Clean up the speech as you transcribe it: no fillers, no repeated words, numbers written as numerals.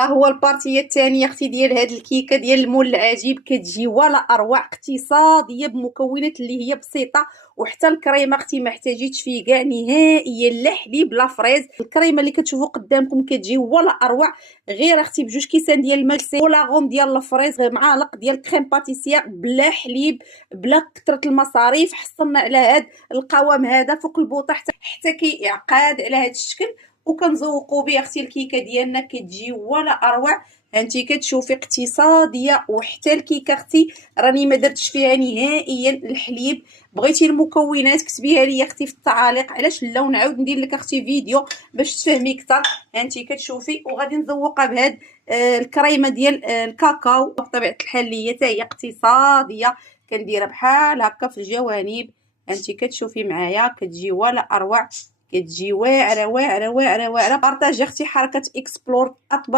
ها هو البارتيه الثانيه اختي ديال هاد الكيكه ديال المول العجيب، كتجي ولا اروع، اقتصاديه بمكونات اللي هي بسيطه. وحتى الكريمه اختي ما احتاجيتش فيه كاع نهائيا، لا حليب لا فريز. الكريمه اللي كتشوفوا قدامكم كتجي ولا اروع، غير اختي بجوج كيسان ديال الماء ولا غوم ديال الفريز، غير معالق ديال كريم باتيسير بلا حليب بلا كثره المصاريف. حصلنا على هاد القوام هذا فوق البوطه حتى كيعقاد على هاد الشكل، وكنزوقوا به اختي. الكيكه ديالنا كتجي ولا اروع. انت كتشوفي اقتصاديه، وحتى الكيكه اختي راني ما درتش فيها نهائيا الحليب. بغيتي المكونات كتبيها لي اختي في التعاليق، علاش لا، ونعاود ندير لك اختي فيديو باش تفهمي اكثر. انت كتشوفي، وغادي نزوقها بهاد الكريمه ديال الكاكاو بطبيعه الحال، اللي هي حتى هي اقتصاديه. كنديرها بحال هكا في الجوانب. انت كتشوفي معايا كتجي ولا اروع، كتجي واعره واعره واعره واعره. بارطاجي اختي حركه اكسبلور اطباق